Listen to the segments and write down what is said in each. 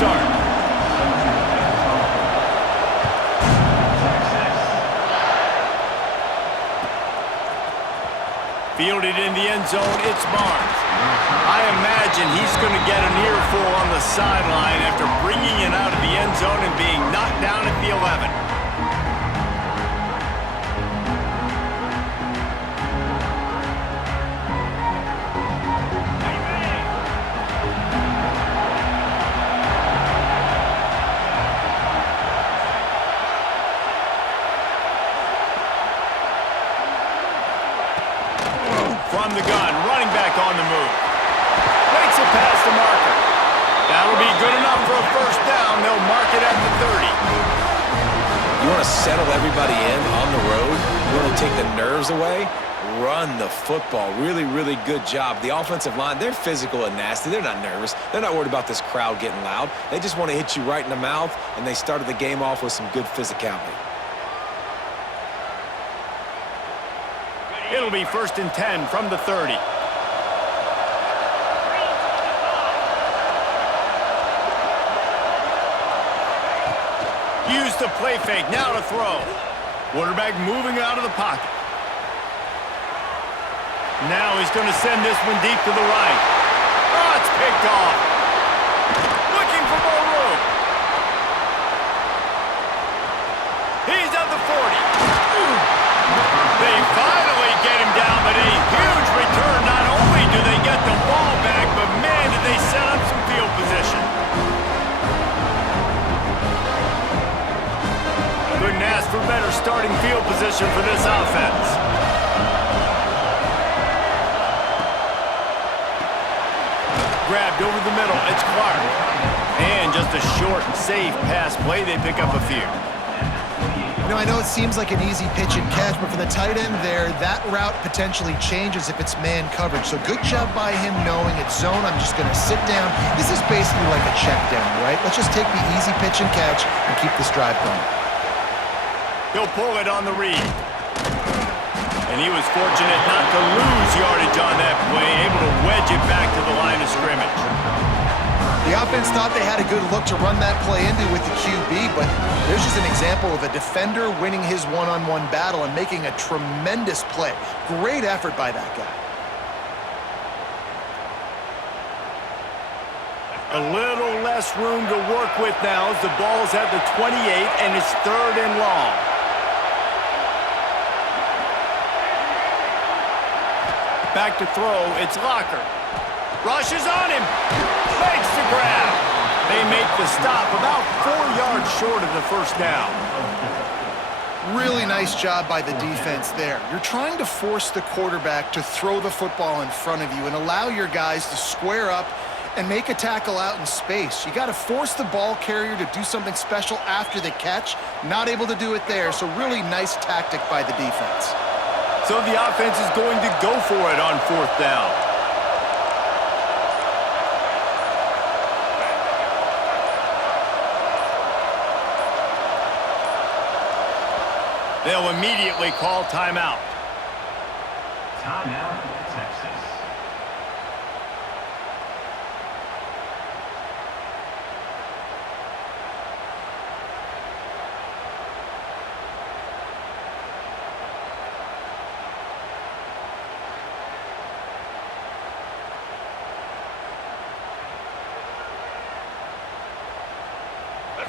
start. Fielded in the end zone, it's Barnes. I imagine he's going to get an earful on the sideline after bringing it out of the end zone and being knocked down at the 11. From the gun, running back on the move. Makes it past the marker. That'll be good enough for a first down. They'll mark it at the 30. You want to settle everybody in on the road? You want to take the nerves away? Run the football. Really, really good job. The offensive line, they're physical and nasty. They're not nervous. They're not worried about this crowd getting loud. They just want to hit you right in the mouth, and they started the game off with some good physicality. It'll be 1st and 10 from the 30. Use the play fake, now to throw. Quarterback moving out of the pocket. Now he's going to send this one deep to the right. Oh, it's picked off. Looking for more room. He's at the 40. They finally get him down, but a huge return. Not only do they get the ball back, but man, did they set up some field position. Couldn't ask for better starting field position for this offense. Grabbed over the middle, it's Clark. And just a short, safe pass play, they pick up a few. You know, I know it seems like an easy pitch and catch, but for the tight end there, that route potentially changes if it's man coverage. So good job by him knowing it's zone. I'm just going to sit down. This is basically like a check down, right? Let's just take the easy pitch and catch and keep this drive going. He'll pull it on the read. And he was fortunate not to lose yardage on that play, able to wedge it back to the line of scrimmage. The offense thought they had a good look to run that play into with the QB, but there's just an example of a defender winning his one-on-one battle and making a tremendous play. Great effort by that guy. A little less room to work with now as the ball's at the 28 and it's 3rd and long. Back to throw, it's Locker. Rushes on him. Makes the grab. They make the stop about 4 yards short of the first down. Really nice job by the defense there. You're trying to force the quarterback to throw the football in front of you and allow your guys to square up and make a tackle out in space. You got to force the ball carrier to do something special after the catch. Not able to do it there, so really nice tactic by the defense. So the offense is going to go for it on 4th down. They'll immediately call timeout. Timeout, Texas.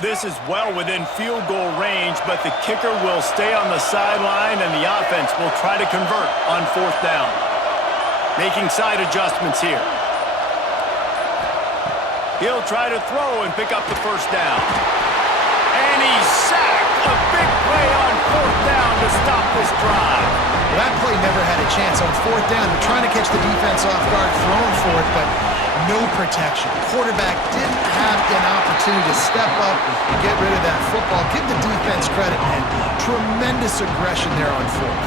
This is well within field goal range, but the kicker will stay on the sideline and the offense will try to convert on 4th down. Making side adjustments here. He'll try to throw and pick up the first down. And he's sacked. A big play on 4th down to stop this drive. Well, that play never had a chance. On 4th down, they're trying to catch the defense off guard, throwing for it, but no protection. Quarterback didn't have an opportunity to step up and get rid of that football. Give the defense credit, man. Tremendous aggression there on 4th.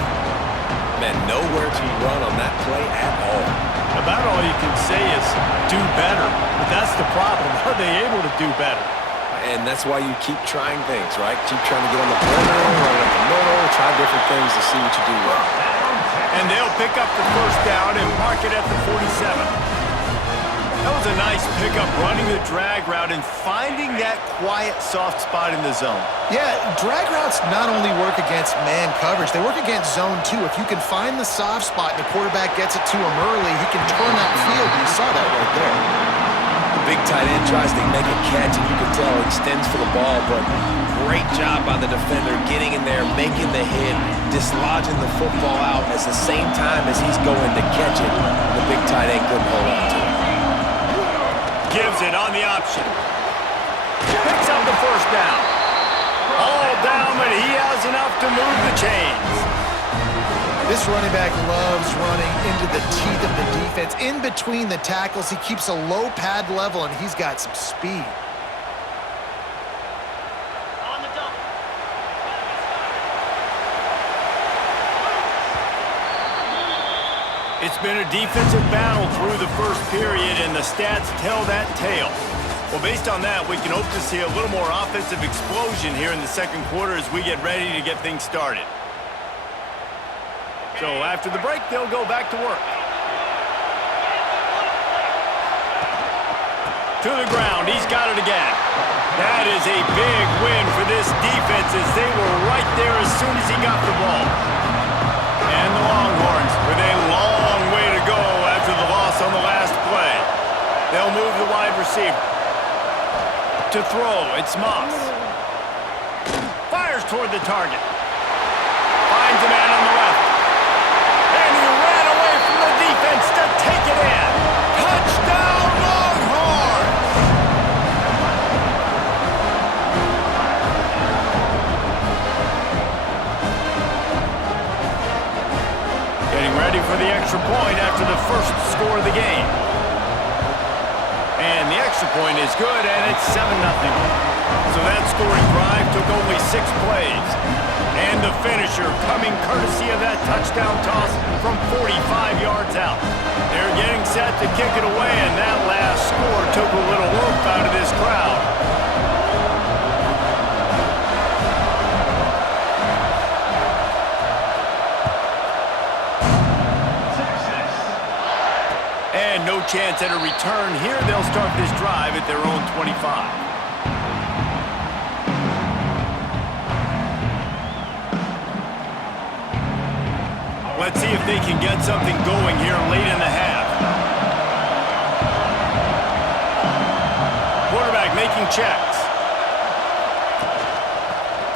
Man, nowhere to run on that play at all. About all you can say is do better. But that's the problem. Are they able to do better? And that's why you keep trying things, right? Keep trying to get on the perimeter, run up the middle, try different things to see what you do well. And they'll pick up the first down and mark it at the 47. That was a nice pickup, running the drag route and finding that quiet, soft spot in the zone. Yeah, drag routes not only work against man coverage, they work against zone too. If you can find the soft spot and the quarterback gets it to him early, he can turn that field. You saw that right there. The big tight end tries to make a catch, and you can tell he extends for the ball, but great job by the defender getting in there, making the hit, dislodging the football out at the same time as he's going to catch it. The big tight end couldn't hold on to it. Gives it on the option. Picks up the first down. All down, but he has enough to move the chains. This running back loves running into the teeth of the defense. In between the tackles, he keeps a low pad level, and he's got some speed. It's been a defensive battle through the first period, and the stats tell that tale. Well, based on that, we can hope to see a little more offensive explosion here in the second quarter as we get ready to get things started. So after the break, they'll go back to work. To the ground, he's got it again. That is a big win for this defense as they were right there as soon as he got the ball. And the Longhorns with a long way to go after the loss on the last play. They'll move the wide receiver. To throw, it's Moss. Fires toward the target. Finds a man on the left. And he ran away from the defense to take it in. Touchdown, Longhorns! Getting ready for the extra point after the first score of the game. And the extra point is good, and it's 7-0. So that scoring drive took only 6 plays. And the finisher coming courtesy of that touchdown toss from 45 yards out. They're getting set to kick it away, and that last score took a little oomph out of this crowd. And no chance at a return here. They'll start this drive at their own 25. Let's see if they can get something going here late in the half. Quarterback making checks.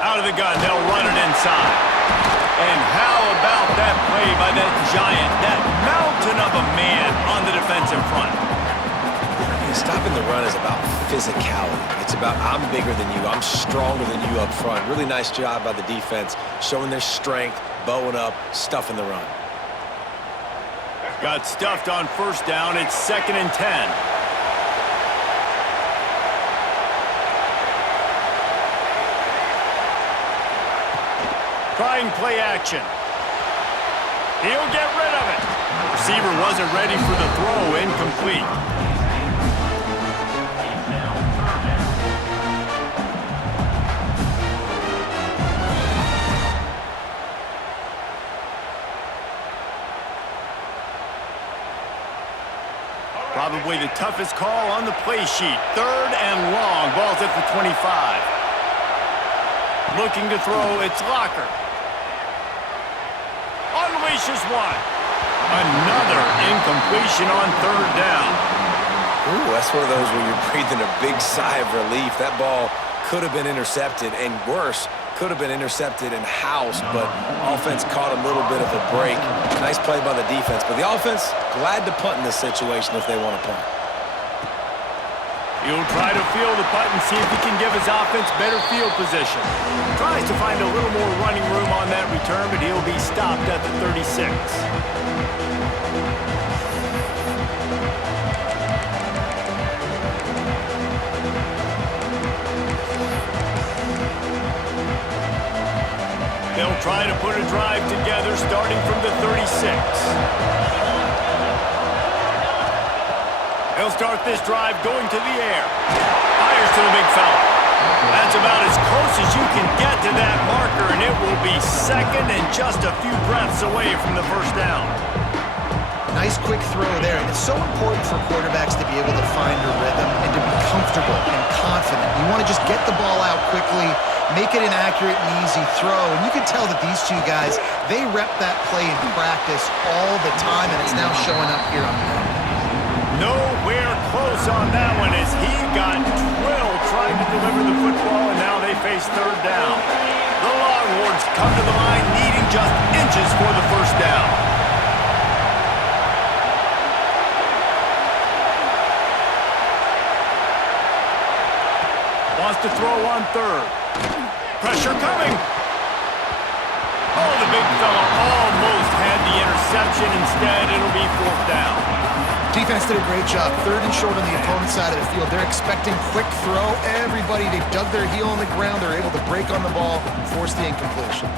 Out of the gun, they'll run it inside. And how about that play by that giant, that mountain of a man on the defensive front? Stopping the run is about physicality. It's about I'm bigger than you, I'm stronger than you up front. Really nice job by the defense, showing their strength, bowing up, stuffing the run. Got stuffed on first down. It's 2nd and 10. Trying play action. He'll get rid of it. Receiver wasn't ready for the throw. Incomplete. Probably the toughest call on the play sheet. 3rd and long. Ball's at the 25. Looking to throw, it's Locker. Unleashes one. Another incompletion on 3rd down. Ooh, that's one of those where you're breathing a big sigh of relief. That ball could have been intercepted, and worse, could have been intercepted and housed, but offense caught a little bit of a break. Nice play by the defense, but the offense glad to punt in this situation if they want to punt. He'll try to field the punt and see if he can give his offense better field position. Tries to find a little more running room on that return, but he'll be stopped at the 36. They'll try to put a drive together starting from the 36. They'll start this drive going to the air. Fires to the big fella. That's about as close as you can get to that marker, and it will be 2nd and just a few breaths away from the first down. Nice quick throw there. And it's so important for quarterbacks to be able to find a rhythm and to be comfortable and confident. You want to just get the ball out quickly, make it an accurate and easy throw. And you can tell that these two guys, they rep that play in practice all the time, and it's now showing up here on film. Nowhere close on that one as he got drilled trying to deliver the football, and now they face third down. The Longhorns come to the line needing just inches for the first down. Wants to throw on third. Pressure coming. Oh, the big fella almost had the interception. Instead, it'll be fourth down. Defense did a great job. Third and short on the opponent's side of the field. They're expecting quick throw. Everybody, they dug their heel on the ground. They're able to break on the ball, force the incompletion.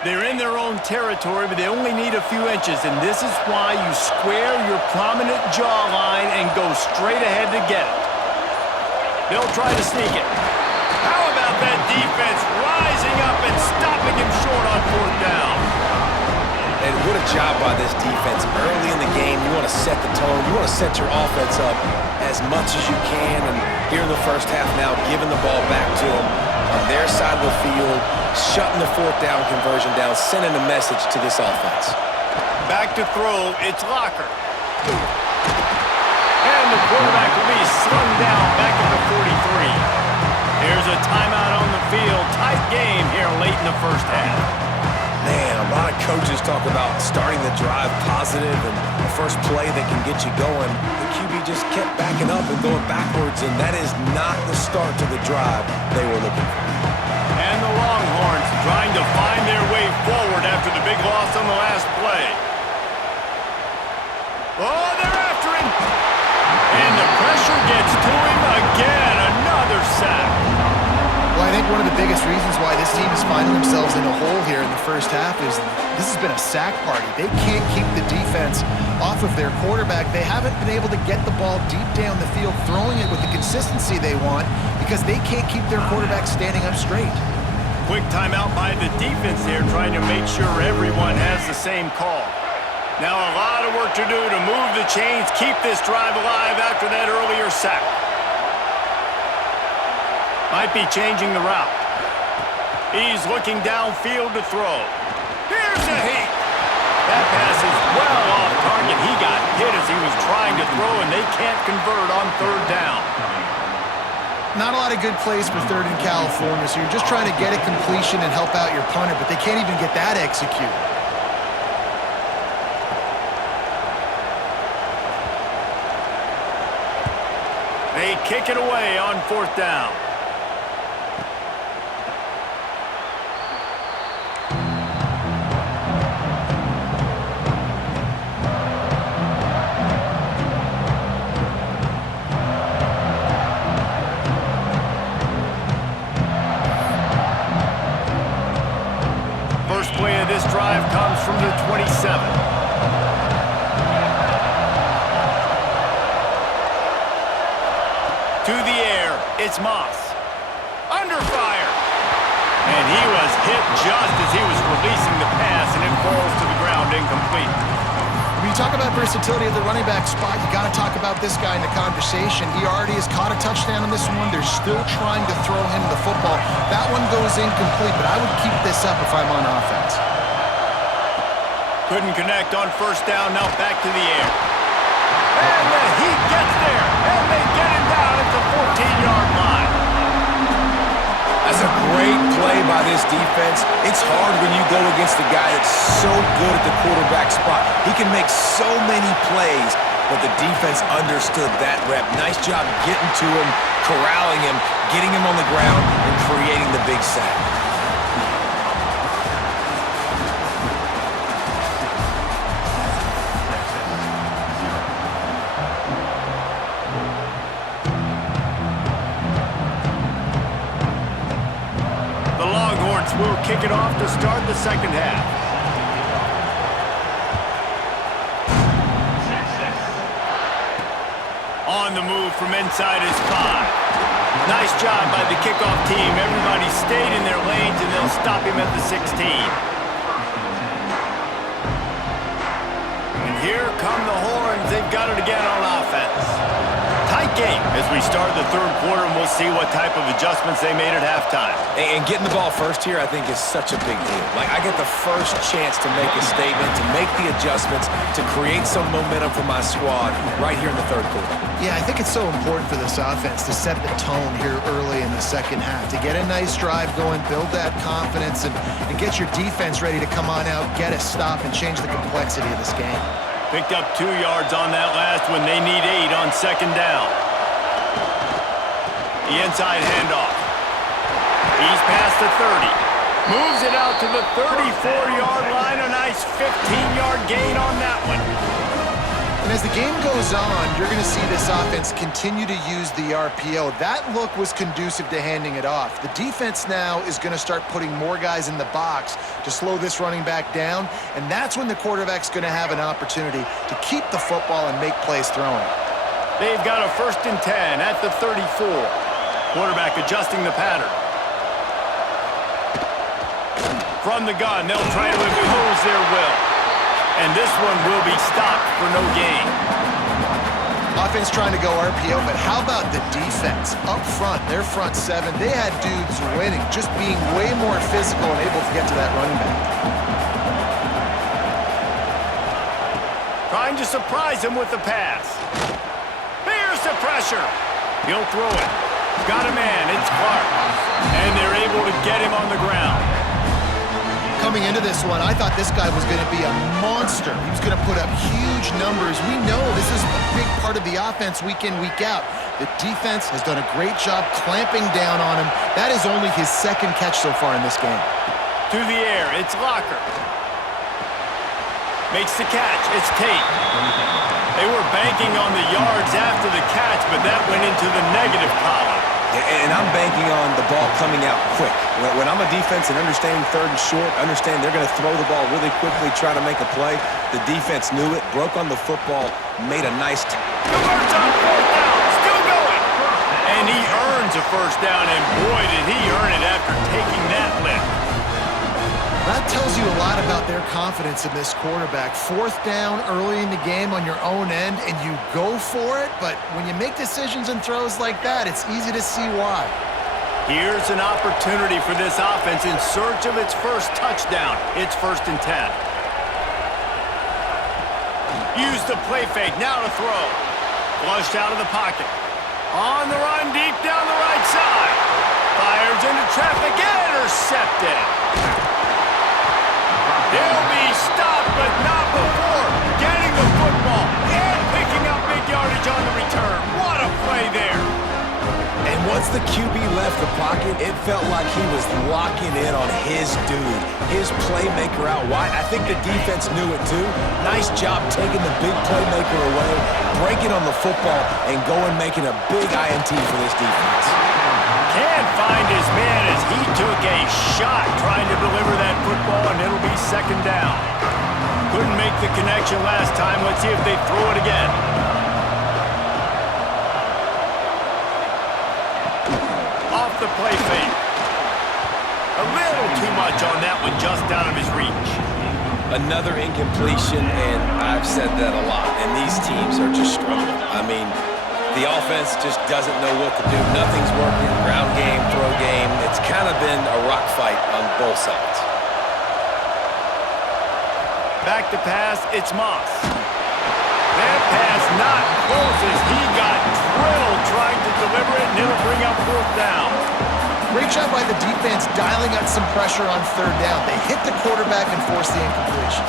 They're in their own territory, but they only need a few inches, and this is why you square your prominent jawline and go straight ahead to get it. They'll try to sneak it. How about that defense rising up and stopping him short on fourth down? And what a job by this defense. Early in the game, you want to set the tone. You want to set your offense up as much as you can. And here in the first half now, giving the ball back to them on their side of the field, shutting the fourth down conversion down, sending a message to this offense. Back to throw, it's Locker. And the quarterback will be slung down back at the 43. Here's a timeout on the field. Tight game here late in the first half. Man, a lot of coaches talk about starting the drive positive and the first play that can get you going. The QB just kept backing up and going backwards, and that is not the start to the drive they were looking for. And the Longhorns trying to find their way forward after the big loss on the last play. Oh, they're after him. And the pressure gets to him again. Another sack. Well, I think one of the biggest reasons why this team is finding themselves in a hole here in the first half is this has been a sack party. They can't keep the defense off of their quarterback. They haven't been able to get the ball deep down the field, throwing it with the consistency they want because they can't keep their quarterback standing up straight. Quick timeout by the defense there, trying to make sure everyone has the same call. Now a lot of work to do to move the chains, keep this drive alive after that earlier sack. Might be changing the route. He's looking downfield to throw. Here's a hit. That pass is well off target. He got hit as he was trying to throw, and they can't convert on third down. Not a lot of good plays for third in California, so you're just trying to get a completion and help out your punter, but they can't even get that executed. They kick it away on fourth down. First play of this drive comes from the 27. To the air, it's Moss. Under fire. And he was hit just as he was releasing the pass, and it falls to the ground incomplete. When you talk about versatility at the running back spot, you got to talk about this guy in the conversation. He already has caught a touchdown on this one. They're still trying to throw him the football. That one goes incomplete, but I would keep this up if I'm on offense. Couldn't connect on first down, now back to the air. And the Heat gets there, and they get him down at the 14-yard line. That's a great play by this defense. It's hard when you go against a guy that's so good at the quarterback spot. He can make so many plays, but the defense understood that rep. Nice job getting to him, corralling him, getting him on the ground, and creating the big sack. Will kick it off to start the second half. On the move from inside his 5. Nice job by the kickoff team. Everybody stayed in their lanes, and they'll stop him at the 16. And here come the horns. They've got it again on offense. Tight game as we start the third quarter, and we'll see what type of adjustments they made at halftime. And getting the ball first here, I think, is such a big deal. Like, I get the first chance to make a statement, to make the adjustments, to create some momentum for my squad right here in the third quarter. Yeah, I think it's so important for this offense to set the tone here early in the second half, to get a nice drive going, build that confidence, and get your defense ready to come on out, get a stop, and change the complexity of this game. Picked up 2 yards on that last one. They need 8 on second down. The inside handoff. He's past the 30. Moves it out to the 34-yard line. A nice 15-yard gain on that one. And as the game goes on, you're going to see this offense continue to use the RPO. That look was conducive to handing it off. The defense now is going to start putting more guys in the box to slow this running back down, and that's when the quarterback's going to have an opportunity to keep the football and make plays throwing. They've got a 1st and 10 at the 34. Quarterback adjusting the pattern. From the gun, they'll try to impose their will. And this one will be stopped for no gain. Offense trying to go RPO, but how about the defense? Up front, their front seven, they had dudes winning, just being way more physical and able to get to that running back. Trying to surprise him with the pass. Here's the pressure. He'll throw it. Got a man, it's Clark. And they're able to get him on the ground. Coming into this one, I thought this guy was going to be a monster. He was going to put up huge numbers. We know this is a big part of the offense week in, week out. The defense has done a great job clamping down on him. That is only his 2nd catch so far in this game. To the air, it's Locker. Makes the catch, it's Tate. They were banking on the yards after the catch, but that went into the negative column. And I'm banking on the ball coming out quick. When I'm a defense and understanding 3rd and short, understand they're going to throw the ball really quickly, try to make a play. The defense knew it, broke on the football, made a nice Converts on 4th down, still going. And he earns a 1st down, and boy, did he earn it after taking that lift. That tells you a lot about their confidence in this quarterback. 4th down early in the game on your own end, and you go for it, but when you make decisions and throws like that, it's easy to see why. Here's an opportunity for this offense in search of its first touchdown. It's 1st and 10. Use the play fake, now to throw. Flushed out of the pocket. On the run, deep down the right side. Fires into traffic, intercepted. He'll be stopped, but not before getting the football and picking up big yardage on the return. What a play there. And once the QB left the pocket, it felt like he was locking in on his dude, his playmaker out wide. I think the defense knew it too. Nice job taking the big playmaker away, breaking on the football, and going making a big INT for this defense. Can't find his man as he took a shot trying to deliver that football, and it'll be 2nd down. Couldn't make the connection last time. Let's see if they throw it again. Off the play fake. A little too much on that one, just out of his reach. Another incompletion, and I've said that a lot, and these teams are just struggling. I mean, the offense just doesn't know what to do. Nothing's working. Ground game, throw game. It's kind of been a rock fight on both sides. Back to pass, it's Moss. That pass not close as he got drilled trying to deliver it, and it'll bring up 4th down. Great job by the defense dialing up some pressure on 3rd down. They hit the quarterback and forced the incompletion.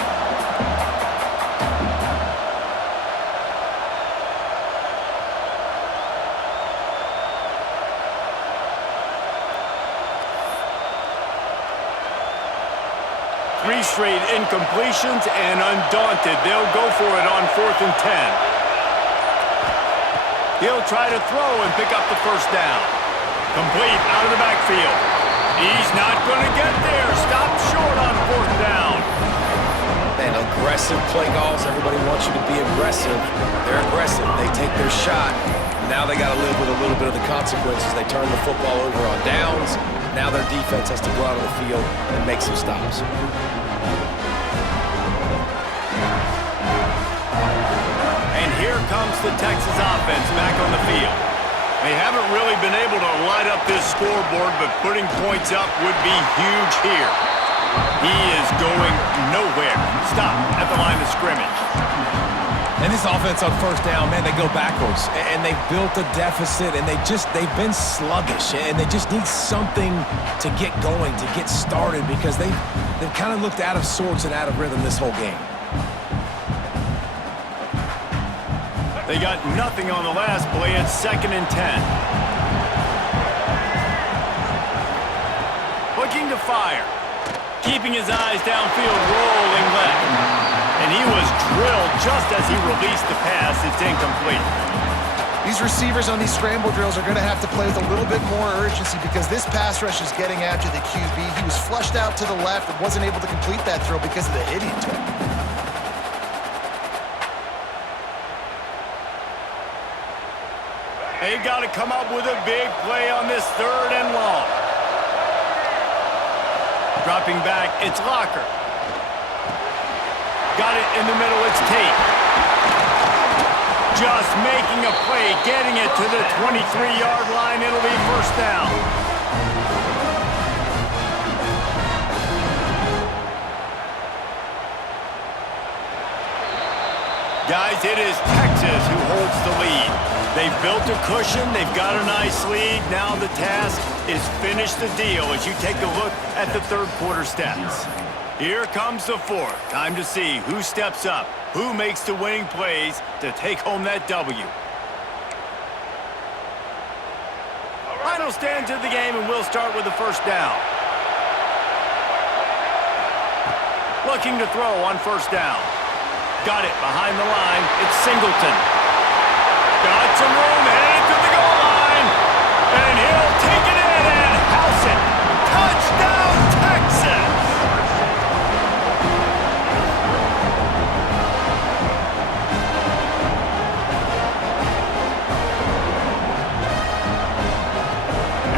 Three straight incompletions, and undaunted, they'll go for it on 4th and 10. He'll try to throw and pick up the 1st down. Complete out of the backfield. He's not going to get there. Stopped short on 4th down. And aggressive play calls. Everybody wants you to be aggressive. They're aggressive. They take their shot. Now they got to live with a little bit of the consequences. They turn the football over on downs. Now their defense has to go out on the field and make some stops. And here comes the Texas offense back on the field. They haven't really been able to light up this scoreboard, but putting points up would be huge here. He is going nowhere. Stop at the line of scrimmage. And this offense on first down, man, they go backwards. And they've built a deficit, and they've been sluggish. And they just need something to get going, to get started, because they've kind of looked out of sorts and out of rhythm this whole game. They got nothing on the last play. It's 2nd and 10. Looking to fire. Keeping his eyes downfield, rolling left. And he was drilled just as he released the pass. It's incomplete. These receivers on these scramble drills are going to have to play with a little bit more urgency because this pass rush is getting after the QB. He was flushed out to the left and wasn't able to complete that throw because of the hit he took. They've got to come up with a big play on this 3rd and long. Dropping back, it's Locker. Got it in the middle, it's Tate. Just making a play, getting it to the 23-yard line. It'll be 1st down. Guys, it is Texas who holds the lead. They've built a cushion. They've got a nice lead. Now the task is finish the deal as you take a look at the 3rd quarter stats. Here comes the 4th. Time to see who steps up, who makes the winning plays to take home that W. Final stand to the game, and we'll start with the 1st down. Looking to throw on 1st down. Got it behind the line. It's Singleton. Got some room, headed to the goal line. And he'll take it in and house it. Touchdown, Texas!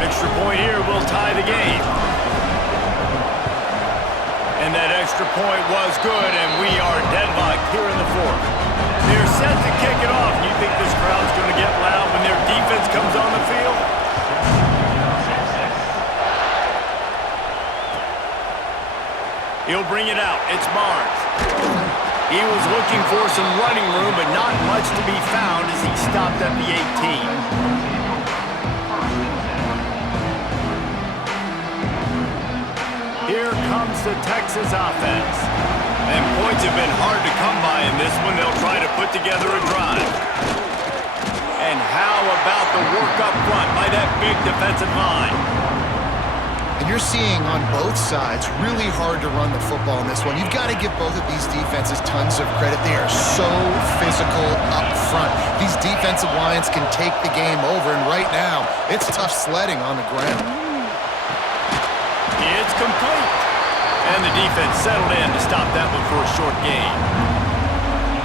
Extra point here will tie the game. And that extra point was good, and we are deadlocked here in the 4th. They're set to kick it off. You think this crowd's going to get loud when their defense comes on the field? He'll bring it out. It's Barnes. He was looking for some running room, but not much to be found as he stopped at the 18. Here comes the Texas offense. And points have been hard to come by in this one. They'll try to put together a drive. And how about the work up front by that big defensive line? And you're seeing on both sides really hard to run the football in this one. You've got to give both of these defenses tons of credit. They are so physical up front. These defensive lines can take the game over, and right now, it's tough sledding on the ground. It's complete. And the defense settled in to stop that one for a short gain.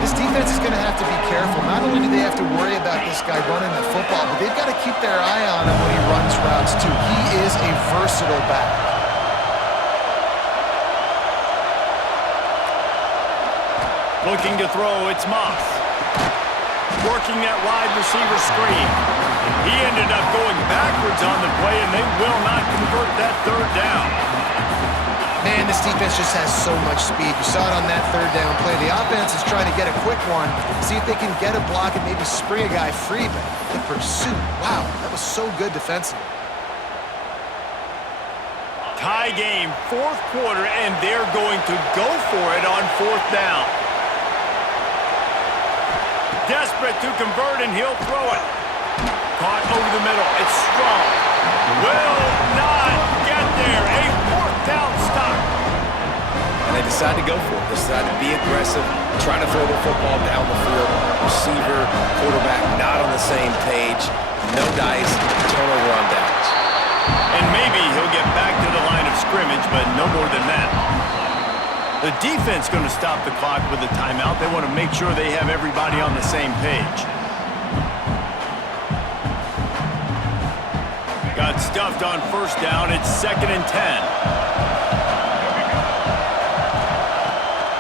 This defense is going to have to be careful. Not only do they have to worry about this guy running the football, but they've got to keep their eye on him when he runs routes too. He is a versatile back. Looking to throw, it's Moss. Working that wide receiver screen. He ended up going backwards on the play, and they will not convert that 3rd down. Man, this defense just has so much speed. You saw it on that 3rd down play. The offense is trying to get a quick one, see if they can get a block and maybe spring a guy free, but the pursuit, wow, that was so good defensively. Tie game, 4th quarter, and they're going to go for it on 4th down. Desperate to convert, and he'll throw it. Caught over the middle. It's Strong. Will not get there. A 4th down stop. And they decide to go for it. They decide to be aggressive, try to throw the football down the field. Receiver, quarterback not on the same page. No dice, turnover on downs. And maybe he'll get back to the line of scrimmage, but no more than that. The defense going to stop the clock with a timeout. They want to make sure they have everybody on the same page. Got stuffed on first down. It's 2nd and 10.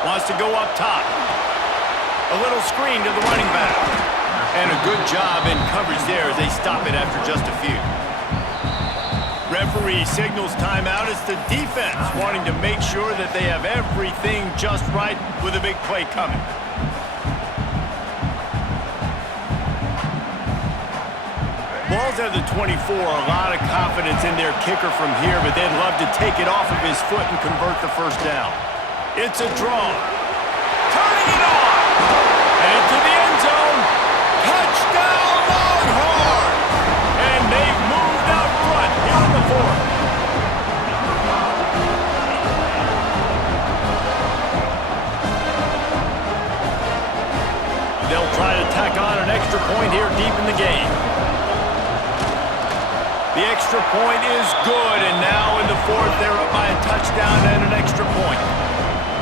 Wants to go up top. A little screen to the running back. And a good job in coverage there as they stop it after just a few. Referee signals timeout. It's the defense wanting to make sure that they have everything just right with a big play coming. Ball's at the 24. A lot of confidence in their kicker from here, but they'd love to take it off of his foot and convert the first down. It's a draw. Turning it on. And into the end zone. Touchdown Longhorns! And they've moved out front here in the fourth. They'll try to tack on an extra point here deep in the game. The extra point is good, and now in the fourth, they're up by a touchdown and an extra point.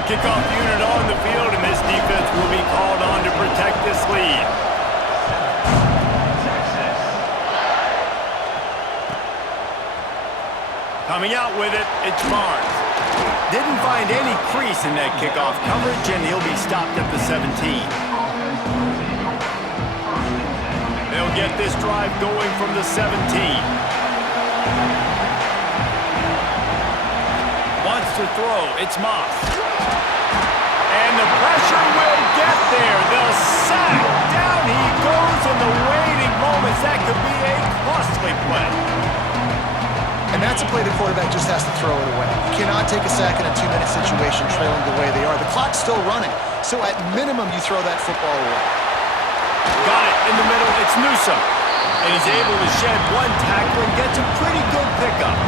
Kickoff unit on the field, and this defense will be called on to protect this lead. Coming out with it, it's Barnes. Didn't find any crease in that kickoff coverage, and he'll be stopped at the 17. They'll get this drive going from the 17. Wants to throw. It's Moss. And the pressure will get there. The sack. Down he goes in the waiting moments. That could be a costly play. And that's a play the quarterback just has to throw it away. You cannot take a sack in a 2-minute situation trailing the way they are. The clock's still running. So at minimum, you throw that football away. Got it in the middle. It's Newsome. And he's able to shed one tackle and gets a pretty good pickup.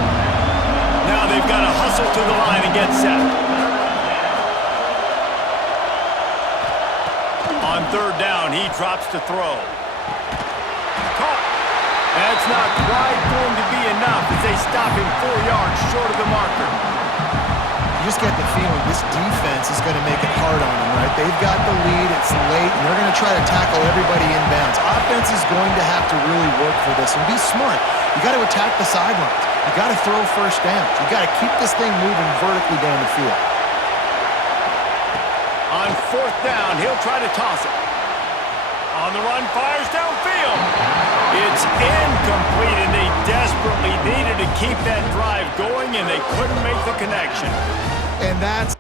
Now they've got to hustle to the line and get set. On third down, he drops to throw. Caught. That's not quite going to be enough as they stop him 4 yards short of the marker. You just get the feeling this defense is going to make it hard on them, right? They've got the lead, it's late, and they're going to try to tackle everybody inbounds. Offense is going to have to really work for this and be smart. You got to attack the sidelines. You got to throw first downs. You got to keep this thing moving vertically down the field. On fourth down, he'll try to toss it. On the run, fires downfield. It's incomplete, and they desperately needed to keep that drive going, and they couldn't make the connection. And that's